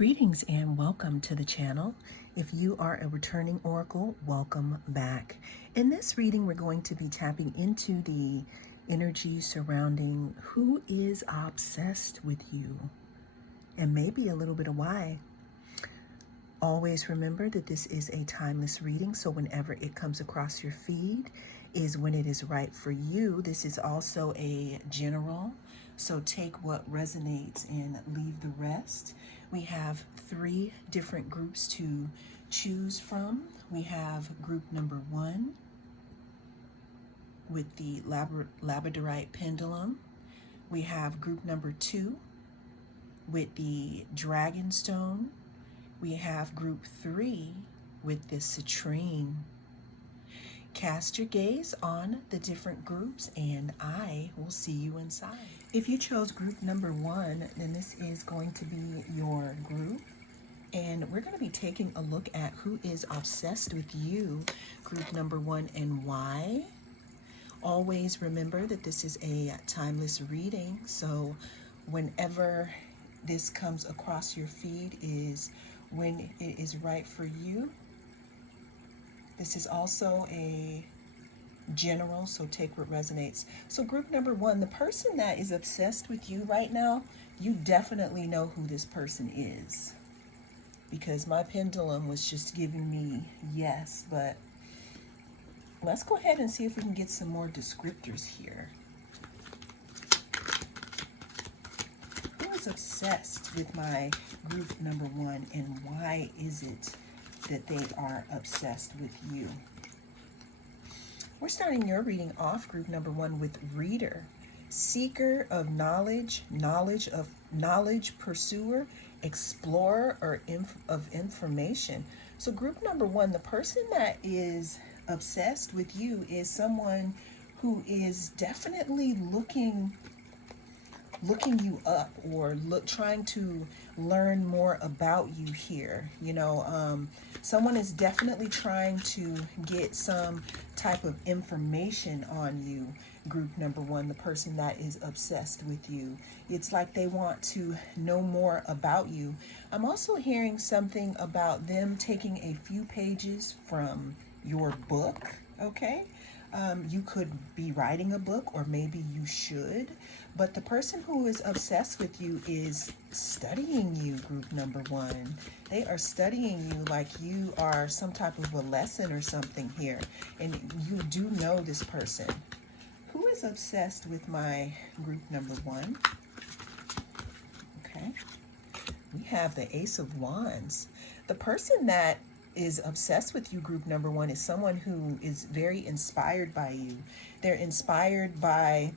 Greetings and welcome to the channel. If you are a returning oracle, welcome back. In this reading, we're going to be tapping into the energy surrounding who is obsessed with you and maybe a little bit of why. Always remember that this is a timeless reading, so whenever it comes across your feed is when it is right for you. This is also a general, so take what resonates and leave the rest. We have 3 different groups to choose from. We have group number 1 with the labradorite pendulum. We have group number 2 with the dragon stone. We have group 3 with the citrine. Cast your gaze on the different groups and I will see you inside. If you chose group number 1, then this is going to be your group. And we're going to be taking a look at who is obsessed with you, group number 1, and why. Always remember that this is a timeless reading, so whenever this comes across your feed is when it is right for you. This is also a general, so take what resonates. So group number 1, the person that is obsessed with you right now, you definitely know who this person is. Because my pendulum was just giving me yes, but let's go ahead and see if we can get some more descriptors here. Who is obsessed with my group number 1 and why is it that they are obsessed with you? We're starting your reading off, group number 1, with reader, seeker of knowledge, knowledge pursuer, explorer or of information. So group number 1, the person that is obsessed with you is someone who is definitely looking you up or trying to learn more about you here. Someone is definitely trying to get some type of information on you, group number 1, the person that is obsessed with you. It's like they want to know more about you. I'm also hearing something about them taking a few pages from your book, okay? You could be writing a book, or maybe you should, but the person who is obsessed with you is studying you, group number 1. They are studying you like you are some type of a lesson or something here, and you do know this person. Who is obsessed with my group number 1? Okay, we have the Ace of Wands. The person that is obsessed with you, group number 1, is someone who is very inspired by you. They're inspired by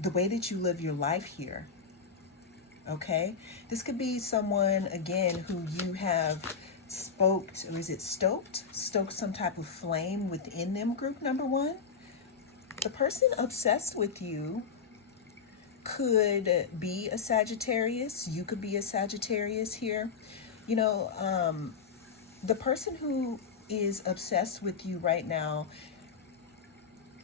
the way that you live your life here. Okay, this could be someone again who you have stoked some type of flame within them, group number 1. The person obsessed with you could be a Sagittarius. You could be a Sagittarius here. The person who is obsessed with you right now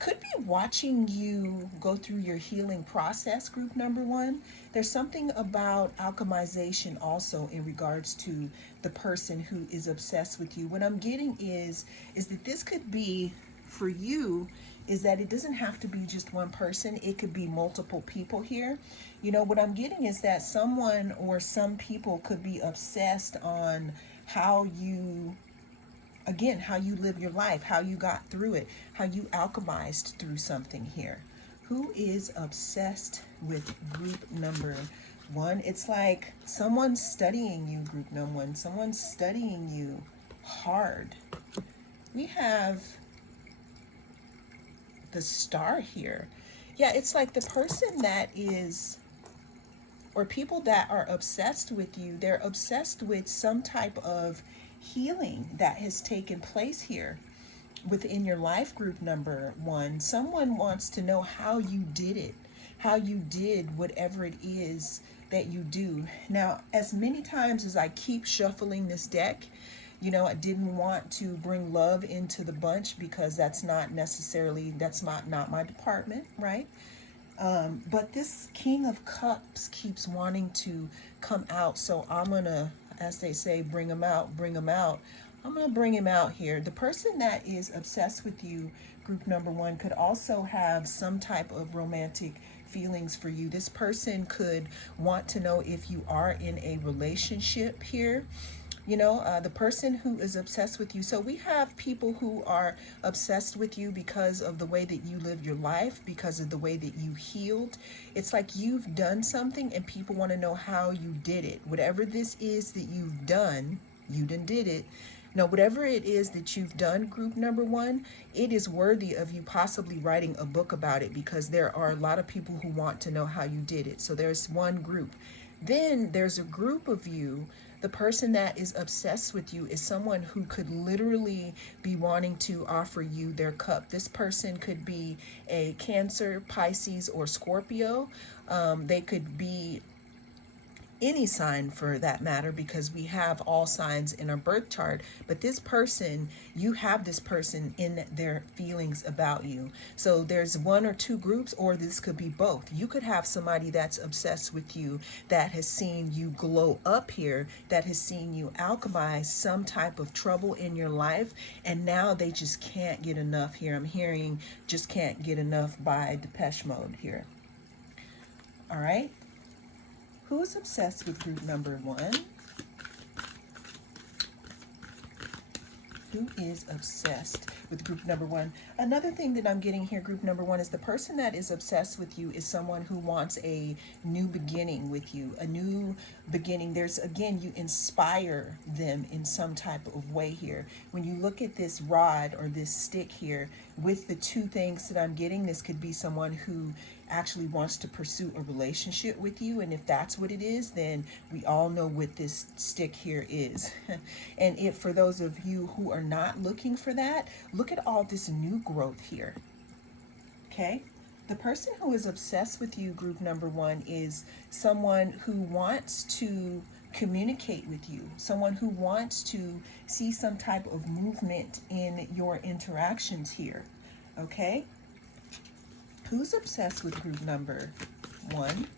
could be watching you go through your healing process, group number 1. There's something about alchemization also in regards to the person who is obsessed with you. What I'm getting is that this could be, for you, is that it doesn't have to be just one person. It could be multiple people here. What I'm getting is that someone or some people could be obsessed on how you live your life, how you got through it, how you alchemized through something here. Who is obsessed with group number 1? It's like someone's studying you, group number 1. Someone's studying you hard. We have the Star here. Yeah, it's like the person that is, or people that are obsessed with you, they're obsessed with some type of healing that has taken place here within your life, group number 1. Someone wants to know how you did it, how you did whatever it is that you do. Now, as many times as I keep shuffling this deck, I didn't want to bring love into the bunch because that's not my department, right? But this King of Cups keeps wanting to come out. So I'm going to, as they say, bring him out, bring him out. I'm going to bring him out here. The person that is obsessed with you, group number one, could also have some type of romantic feelings for you. This person could want to know if you are in a relationship here. The person who is obsessed with you. So we have people who are obsessed with you because of the way that you live your life, because of the way that you healed. It's like you've done something and people want to know how you did it. Whatever this is that you've done, you done did it. Now, whatever it is that you've done, group number one, it is worthy of you possibly writing a book about it, because there are a lot of people who want to know how you did it. So there's one group. Then there's a group of you. The person that is obsessed with you is someone who could literally be wanting to offer you their cup. This person could be a Cancer, Pisces, or Scorpio. They could be any sign for that matter, because we have all signs in our birth chart. But this person, you have this person in their feelings about you. So there's one or two groups, or this could be both. You could have somebody that's obsessed with you, that has seen you glow up here, that has seen you alchemize some type of trouble in your life, and now they just can't get enough here. I'm hearing just can't get enough by Depeche Mode here. All right. Who's obsessed with group number one? Who is obsessed with group number one? Another thing that I'm getting here, group number one, is the person that is obsessed with you is someone who wants a new beginning with you, a new beginning. There's, again, you inspire them in some type of way here. When you look at this rod or this stick here, with the two things that I'm getting, this could be someone who actually wants to pursue a relationship with you, and if that's what it is, then we all know what this stick here is. And if for those of you who are not looking for that, look at all this new growth here. Okay, the person who is obsessed with you, group number one, is someone who wants to communicate with you, someone who wants to see some type of movement in your interactions here. Okay, who's obsessed with group number one?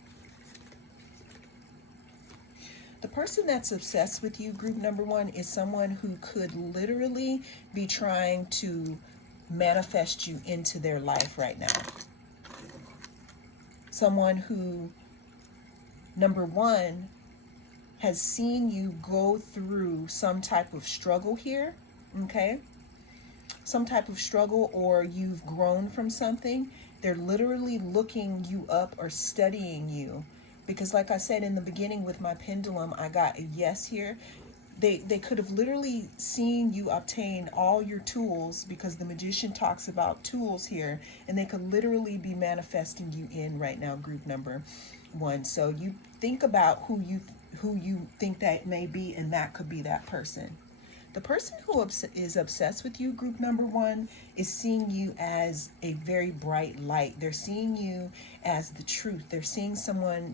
The person that's obsessed with you, group number one, is someone who could literally be trying to manifest you into their life right now. Someone who, number one, has seen you go through some type of struggle here, okay? Some type of struggle, or you've grown from something. They're literally looking you up or studying you. Because like I said in the beginning with my pendulum, I got a yes here. They could have literally seen you obtain all your tools, because the magician talks about tools here, and they could literally be manifesting you in right now, group number one. So you think about who you think that may be, and that could be that person. The person who is obsessed with you, group number one, is seeing you as a very bright light. They're seeing you as the truth. They're seeing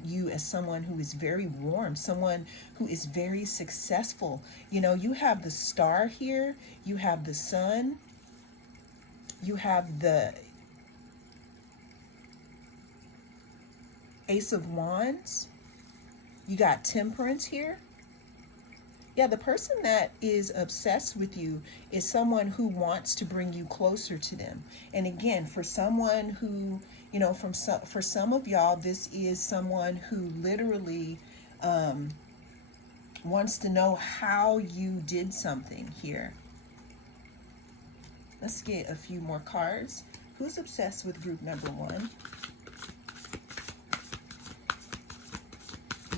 you as someone who is very warm, someone who is very successful. You know, you have the star here, you have the sun, you have the Ace of Wands, you got Temperance here. Yeah, the person that is obsessed with you is someone who wants to bring you closer to them. And again, for someone who, for some of y'all, this is someone who literally wants to know how you did something here. Let's get a few more cards. Who's obsessed with group number one?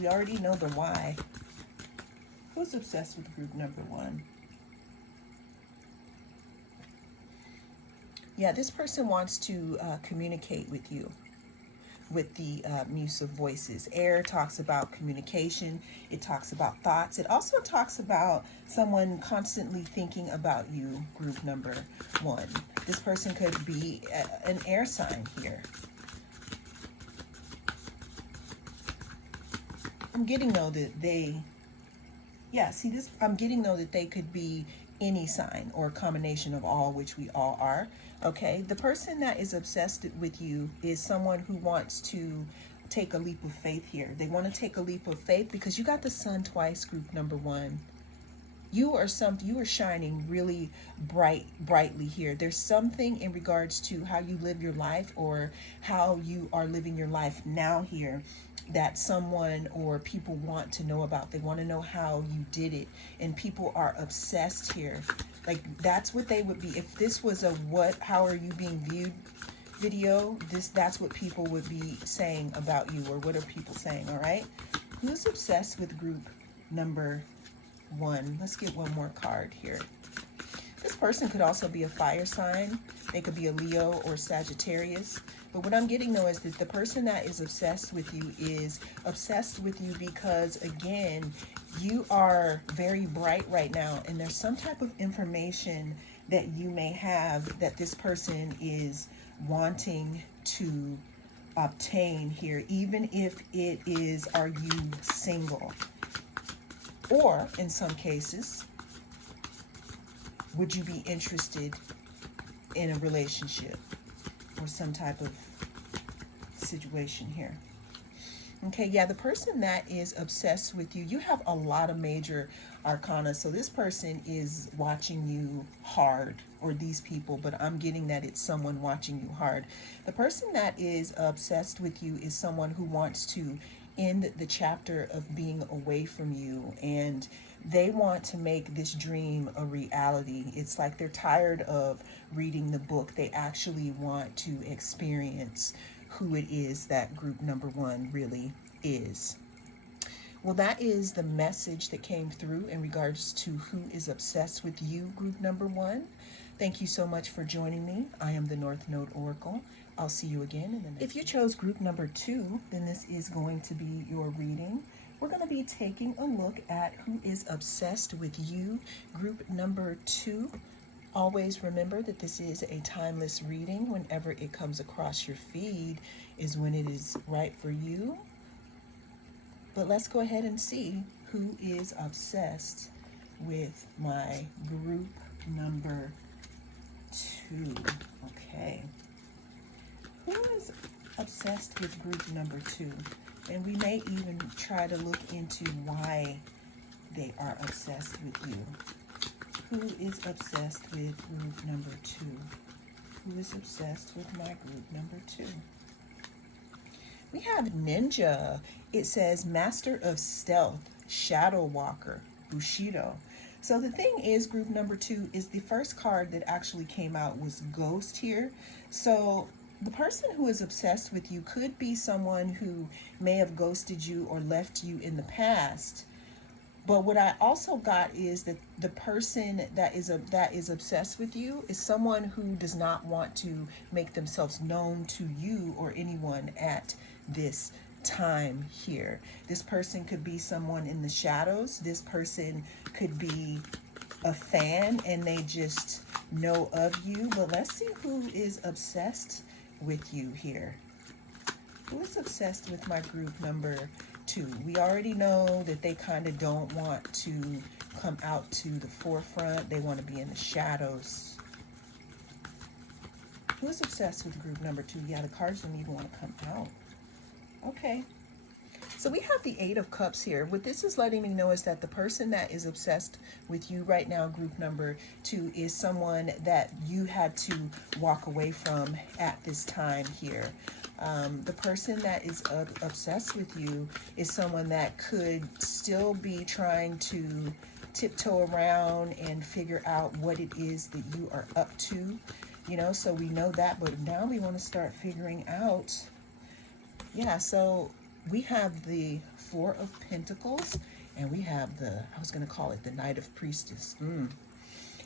We already know the why. Who's obsessed with group number one? Yeah, this person wants to communicate with you with the Muse of Voices. Air talks about communication. It talks about thoughts. It also talks about someone constantly thinking about you, group number one. This person could be an air sign here. I'm getting though that they... Yeah, see this, I'm getting though that they could be any sign or combination of all, which we all are. Okay, the person that is obsessed with you is someone who wants to take a leap of faith here. They want to take a leap of faith because you got the sun twice, group number one. You are shining really brightly here. There's something in regards to how you live your life or how you are living your life now here that someone or people want to know about. They want to know how you did it, and people are obsessed here. Like, that's what they would be if this was a how are you being viewed video. That's what people would be saying about you, or what are people saying? All right, who's obsessed with group number one? Let's get one more card here. This person could also be a fire sign. They could be a Leo or Sagittarius. But what I'm getting though is that the person that is obsessed with you is obsessed with you because, again, you are very bright right now, and there's some type of information that you may have that this person is wanting to obtain here, even if it is, are you single? Or in some cases, would you be interested in a relationship or some type of situation here? Okay, yeah, the person that is obsessed with you, you have a lot of major arcana. So this person is watching you hard, or these people, but I'm getting that it's someone watching you hard. The person that is obsessed with you is someone who wants to end the chapter of being away from you, and they want to make this dream a reality. It's like they're tired of reading the book. They actually want to experience who it is that group number one really is. Well, that is the message that came through in regards to who is obsessed with you, group number one. Thank you so much for joining me. I am the North Node Oracle. I'll see you again in the next. If you chose group number two, then this is going to be your reading. We're going to be taking a look at who is obsessed with you, group number two. Always remember that this is a timeless reading. Whenever it comes across your feed is when it is right for you. But let's go ahead and see who is obsessed with my group number two. Okay. Who is obsessed with group number two? And we may even try to look into why they are obsessed with you. Who is obsessed with group number two? Who is obsessed with my group number two? We have Ninja. It says Master of Stealth, Shadow Walker, Bushido. So the thing is, group number two is the first card that actually came out was Ghost here. So the person who is obsessed with you could be someone who may have ghosted you or left you in the past. But what I also got is that the person that is obsessed with you is someone who does not want to make themselves known to you or anyone at this time here. This person could be someone in the shadows. This person could be a fan and they just know of you. But let's see who is obsessed with you here. Who is obsessed with my group number two? We already know that they kind of don't want to come out to the forefront. They want to be in the shadows. Who is obsessed with group number two? Yeah, the cards don't even want to come out. Okay. So we have the Eight of Cups here. What this is letting me know is that the person that is obsessed with you right now, group number two, is someone that you had to walk away from at this time here. The person that is obsessed with you is someone that could still be trying to tiptoe around and figure out what it is that you are up to. You know, so we know that, but now we want to start figuring out. Yeah, so we have the Four of Pentacles, and we have I was going to call it the Knight of Priestess.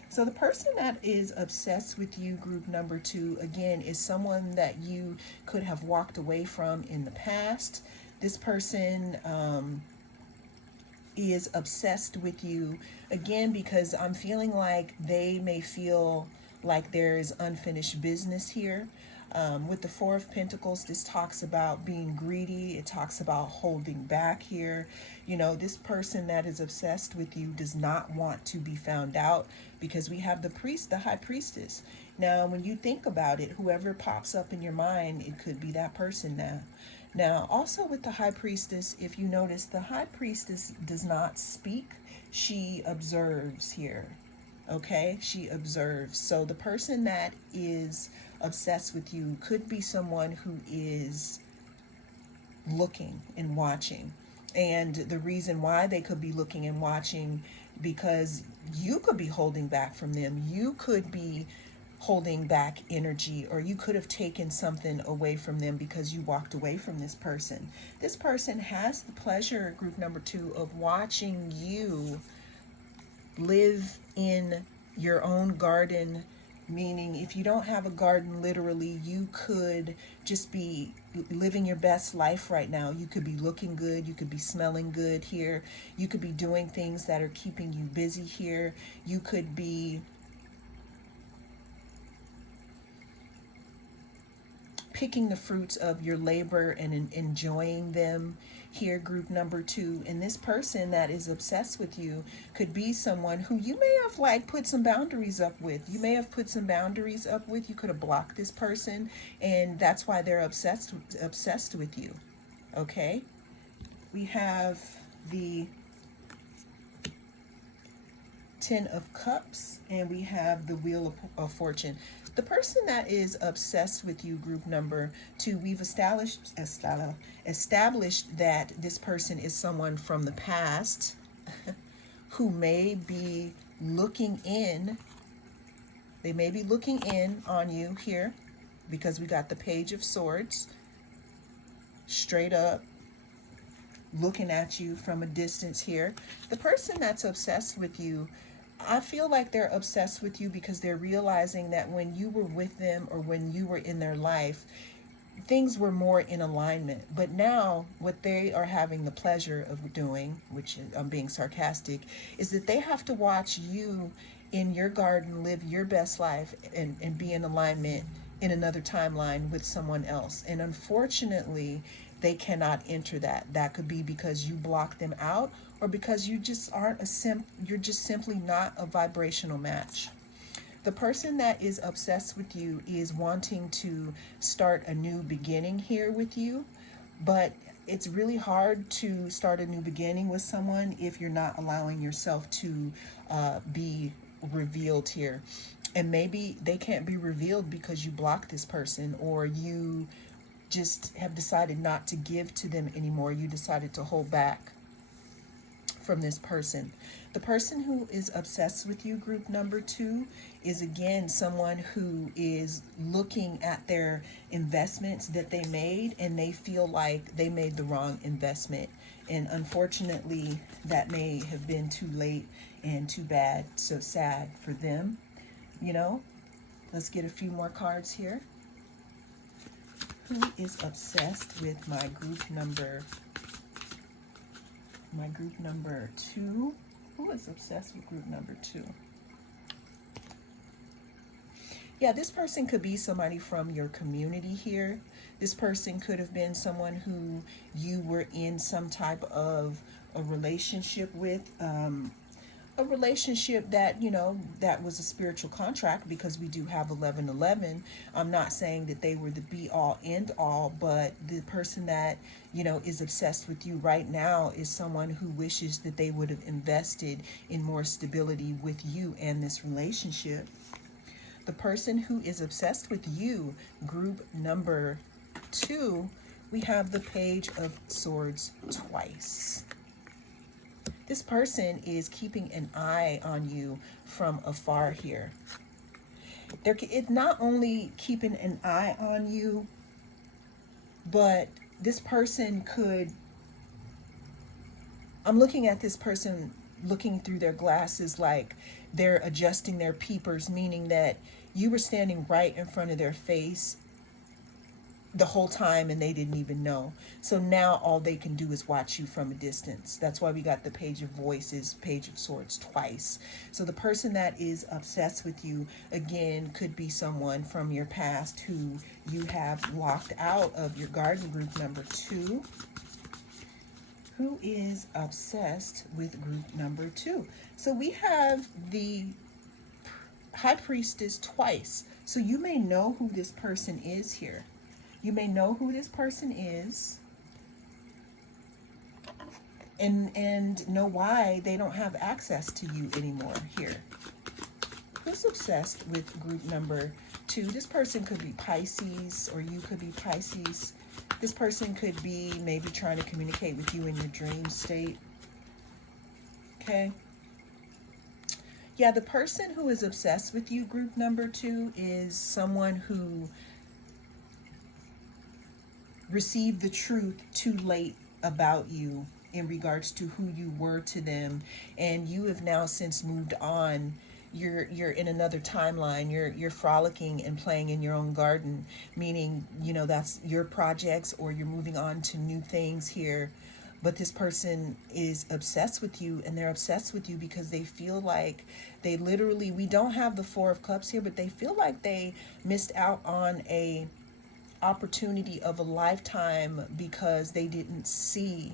So the person that is obsessed with you, group number two, again, is someone that you could have walked away from in the past. This person is obsessed with you, again, because I'm feeling like they may feel like there's unfinished business here. With the Four of Pentacles, this talks about being greedy. It talks about holding back here. You know, this person that is obsessed with you does not want to be found out. because we have the priest, the high priestess. Now, when you think about it, whoever pops up in your mind, it could be that person now. Now, also with the high priestess, if you notice, the high priestess does not speak. She observes here. Okay? She observes. So the person that is obsessed with you could be someone who is looking and watching. And the reason why they could be looking and watching, because you could be holding back from them. You could be holding back energy, or you could have taken something away from them because you walked away from this person. This person has the pleasure, group number 2, of watching you live in your own garden. Meaning, if you don't have a garden, literally, you could just be living your best life right now. You could be looking good. You could be smelling good here. You could be doing things that are keeping you busy here. You could be picking the fruits of your labor and enjoying them here, group number 2. And this person that is obsessed with you could be someone who you may have put some boundaries up with. You may have put some boundaries up with. You could have blocked this person, and that's why they're obsessed with you. Okay? We have the 10 of Cups, and we have the Wheel of Fortune. The person that is obsessed with you, group number 2, we've established that this person is someone from the past who may be looking in. They may be looking in on you here, because we got the Page of Swords straight up looking at you from a distance here. The person that's obsessed with you, I feel like they're obsessed with you because they're realizing that when you were with them, or when you were in their life, things were more in alignment. But now what they are having the pleasure of doing, which I'm being sarcastic, is that they have to watch you in your garden live your best life and be in alignment in another timeline with someone else. And unfortunately, they cannot enter that. That could be because you block them out, or because you just aren't you're just simply not a vibrational match. The person that is obsessed with you is wanting to start a new beginning here with you, but it's really hard to start a new beginning with someone if you're not allowing yourself to be revealed here. And maybe they can't be revealed because you block this person, or you just have decided not to give to them anymore. You decided to hold back from this person. The person who is obsessed with you, group number 2, is again someone who is looking at their investments that they made, and they feel like they made the wrong investment. And unfortunately, that may have been too late and too bad. So sad for them. You know, let's get a few more cards here. Who is obsessed with my group number 2? Who is obsessed with group number 2? Yeah, this person could be somebody from your community here. This person could have been someone who you were in some type of a relationship with, a relationship that, you know, that was a spiritual contract, because we do have 1111. I'm not saying that they were the be all end all, but the person that, you know, is obsessed with you right now is someone who wishes that they would have invested in more stability with you and this relationship. The person who is obsessed with you, group number 2, we have the Page of Swords twice. This person is keeping an eye on you from afar here. It's not only keeping an eye on you, but this person could, I'm looking at this person looking through their glasses like they're adjusting their peepers, meaning that you were standing right in front of their face the whole time and they didn't even know. So now all they can do is watch you from a distance. That's why we got the Page of Voices, Page of Swords twice. So the person that is obsessed with you, again, could be someone from your past who you have locked out of your garden, group number 2. Who is obsessed with group number 2? So we have the High Priestess twice. So you may know who this person is here. You may know who this person is, and know why they don't have access to you anymore here. Who's obsessed with group number 2? This person could be Pisces, or you could be Pisces. This person could be maybe trying to communicate with you in your dream state. Okay. Yeah, the person who is obsessed with you, group number 2, is someone who received the truth too late about you in regards to who you were to them, and you have now since moved on. You're in another timeline. You're frolicking and playing in your own garden, meaning, you know, that's your projects, or you're moving on to new things here. But this person is obsessed with you, and they're obsessed with you because they feel like they literally, we don't have the Four of Cups here, but they feel like they missed out on a opportunity of a lifetime because they didn't see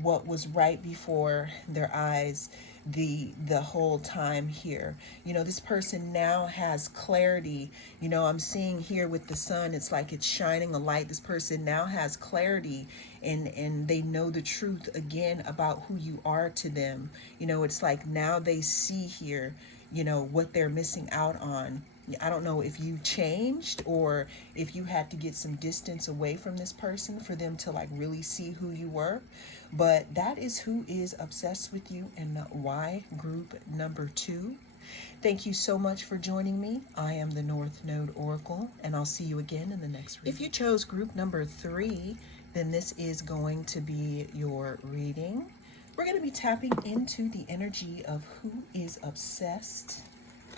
what was right before their eyes the whole time here. You know, this person now has clarity. You know, I'm seeing here with the sun, it's like it's shining a light. This person now has clarity, and they know the truth again about who you are to them. You know, it's like now they see here, you know, what they're missing out on. I don't know if you changed, or if you had to get some distance away from this person for them to like really see who you were. But that is who is obsessed with you in why, group number 2. Thank you so much for joining me. I am the North Node Oracle, and I'll see you again in the next reading. If you chose group number 3, then this is going to be your reading. We're going to be tapping into the energy of who is obsessed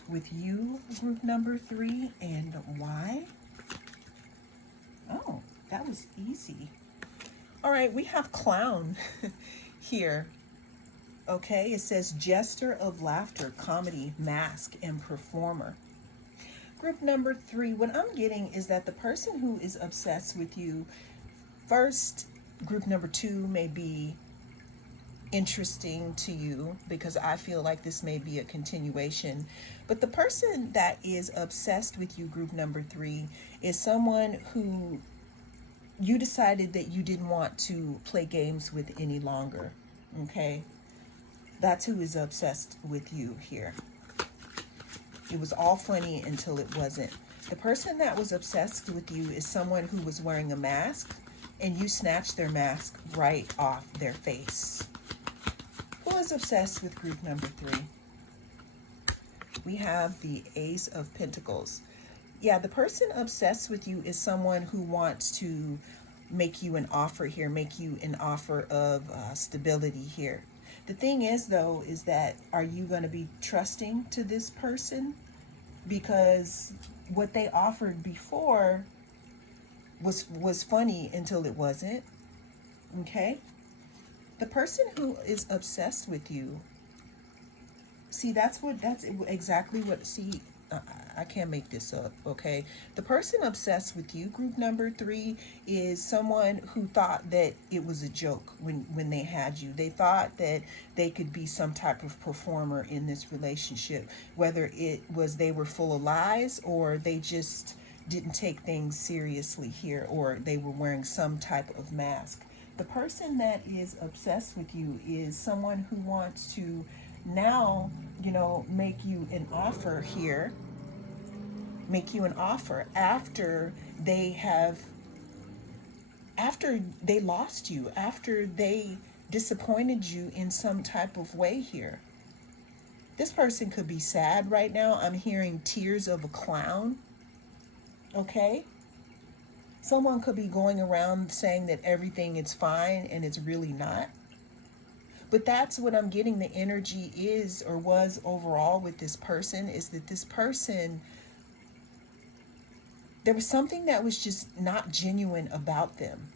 with you, group number 3, and why. Oh, that was easy. All right, we have clown here. Okay, it says jester of laughter, comedy, mask, and performer. Group number 3, what I'm getting is that the person who is obsessed with you, first, group number 2 may be interesting to you, because I feel like this may be a continuation. But the person that is obsessed with you, group number 3, is someone who you decided that you didn't want to play games with any longer. Okay, that's who is obsessed with you here. It was all funny until it wasn't. The person that was obsessed with you is someone who was wearing a mask, and you snatched their mask right off their face. Who is obsessed with group number 3? We have the Ace of Pentacles. Yeah, the person obsessed with you is someone who wants to make you an offer here, make you an offer of stability here. The thing is, though, is that are you going to be trusting to this person? Because what they offered before was funny until it wasn't. Okay? The person who is obsessed with you, see, that's exactly what, see, I can't make this up, okay? The person obsessed with you, group number 3, is someone who thought that it was a joke when they had you. They thought that they could be some type of performer in this relationship, whether it was they were full of lies, or they just didn't take things seriously here, or they were wearing some type of mask. The person that is obsessed with you is someone who wants to now, you know, make you an offer here, make you an offer after they lost you, after they disappointed you in some type of way here. This person could be sad right now. I'm hearing tears of a clown. Okay? Someone could be going around saying that everything is fine, and it's really not. But that's what I'm getting the energy is, or was overall with this person, is that this person, there was something that was just not genuine about them.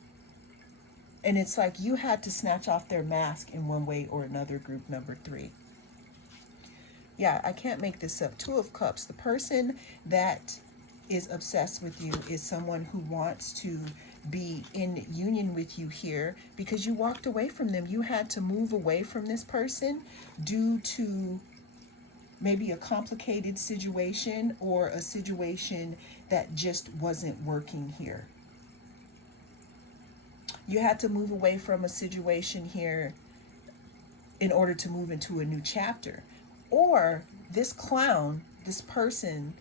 And it's like you had to snatch off their mask in one way or another, group number 3. Yeah, I can't make this up. 2 of Cups. The person that is obsessed with you is someone who wants to be in union with you here, because you walked away from them. You had to move away from this person due to maybe a complicated situation or a situation that just wasn't working here. You had to move away from a situation here in order to move into a new chapter. Or this clown, this person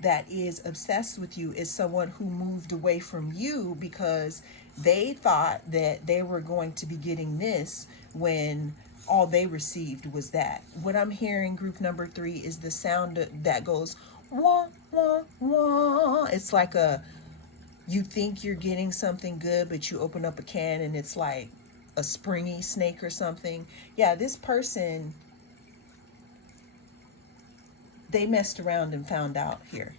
that is obsessed with you, is someone who moved away from you because they thought that they were going to be getting this when all they received was that. What I'm hearing, group number 3, is the sound that goes wah, wah, wah. It's like you think you're getting something good, but you open up a can and it's like a springy snake or something. Yeah, this person, they messed around and found out here.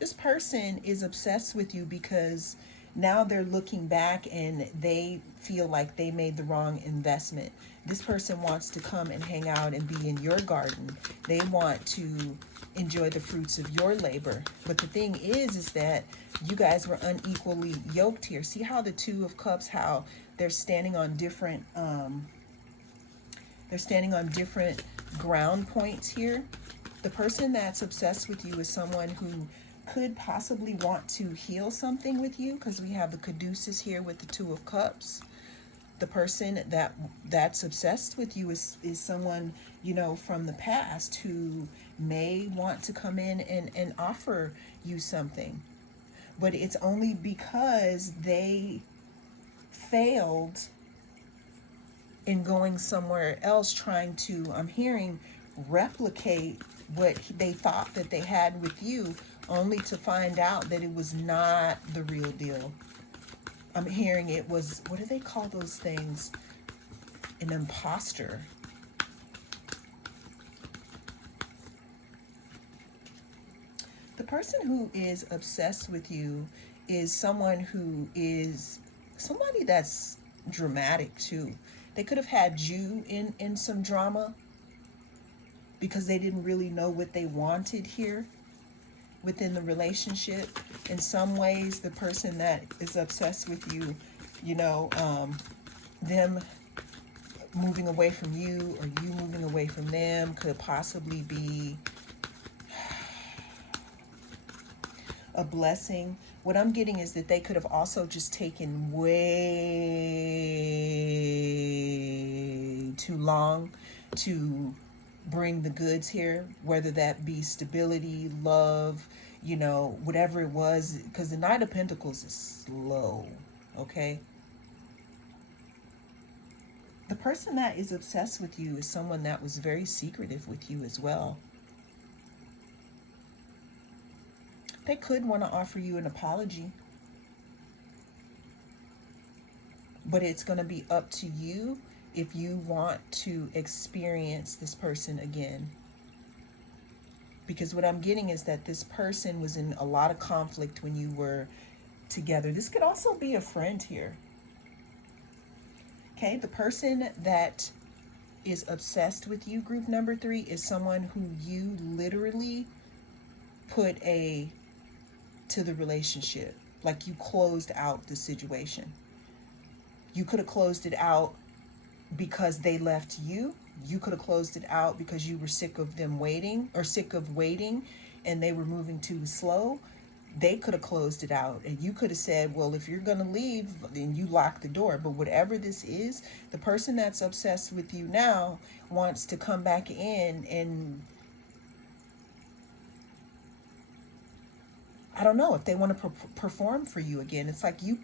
This person is obsessed with you because now they're looking back and they feel like they made the wrong investment. This person wants to come and hang out and be in your garden. They want to enjoy the fruits of your labor. But the thing is that you guys were unequally yoked here. See how the Two of Cups, how they're standing on different ground points here. The person that's obsessed with you is someone who could possibly want to heal something with you, because we have the caduceus here with the Two of Cups. The person that's obsessed with you is someone, you know, from the past who may want to come in and offer you something. But it's only because they failed in going somewhere else, trying to, I'm hearing, replicate what they thought that they had with you, only to find out that it was not the real deal. I'm hearing it was, what do they call those things? An imposter. The person who is obsessed with you is someone who is somebody that's dramatic too. They could have had you in some drama because they didn't really know what they wanted here within the relationship. In some ways, the person that is obsessed with you, you know, them moving away from you or you moving away from them could possibly be a blessing. What I'm getting is that they could have also just taken way too long to bring the goods here, whether that be stability, love, you know, whatever it was, because the Knight of Pentacles is slow, okay? The person that is obsessed with you is someone that was very secretive with you as well. They could want to offer you an apology, but it's going to be up to you if you want to experience this person again. Because what I'm getting is that this person was in a lot of conflict when you were together. This could also be a friend here. Okay, the person that is obsessed with you, group number 3, is someone who you literally put to the relationship. Like you closed out the situation. You could have closed it out because they left you. You could have closed it out because you were sick of them waiting, or sick of waiting and they were moving too slow. They could have closed it out and you could have said, well, if you're going to leave, then you lock the door. But whatever this is, the person that's obsessed with you now wants to come back in and I don't know if they want to perform for you again. It's like you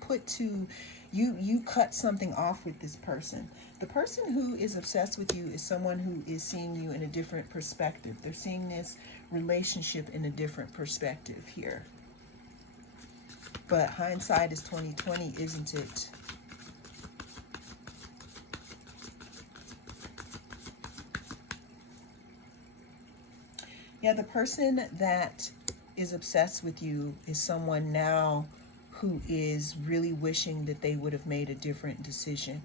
cut something off with this person. The person who is obsessed with you is someone who is seeing you in a different perspective. They're seeing this relationship in a different perspective here. But hindsight is 20/20, isn't it? Yeah, the person that is obsessed with you is someone now who is really wishing that they would have made a different decision.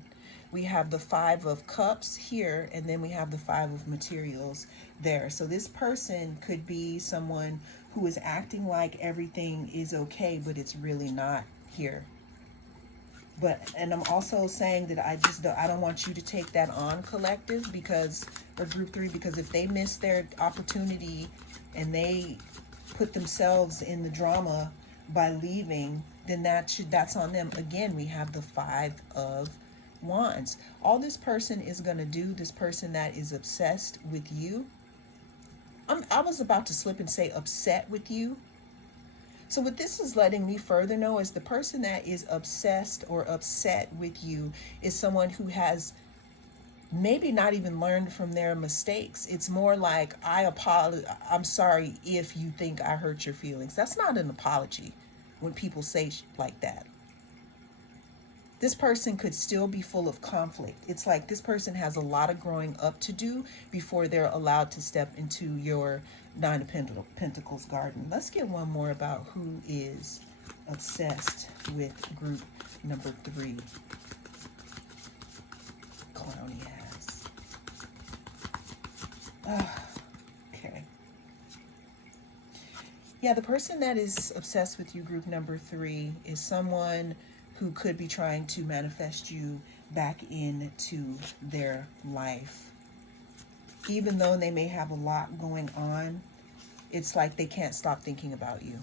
We have the 5 of Cups here, and then we have the 5 of Materials there. So this person could be someone who is acting like everything is okay, but it's really not here. And I'm also saying that I don't want you to take that on, collective, because, or group 3, because if they miss their opportunity and they put themselves in the drama by leaving, then that's on them. Again, we have the 5 of Wands. All this person is going to do, this person that is obsessed with you, I was about to slip and say upset with you. So what this is letting me further know is the person that is obsessed or upset with you is someone who has maybe not even learned from their mistakes. It's more like, I'm sorry if you think I hurt your feelings. That's not an apology when people say like that. This person could still be full of conflict. It's like this person has a lot of growing up to do before they're allowed to step into your 9 of Pentacles garden. Let's get one more about who is obsessed with group number 3. Clowny ass. Okay. Yeah, the person that is obsessed with you, group number 3, is someone who could be trying to manifest you back into their life. Even though they may have a lot going on, it's like they can't stop thinking about you.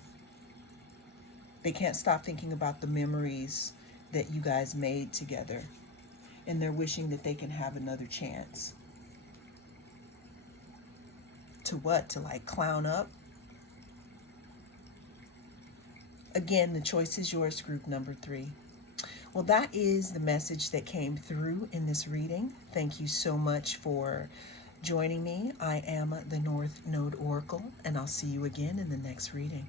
They can't stop thinking about the memories that you guys made together. And they're wishing that they can have another chance. To what? To like clown up? Again, the choice is yours, group number 3. Well, that is the message that came through in this reading. Thank you so much for joining me. I am the North Node Oracle, and I'll see you again in the next reading.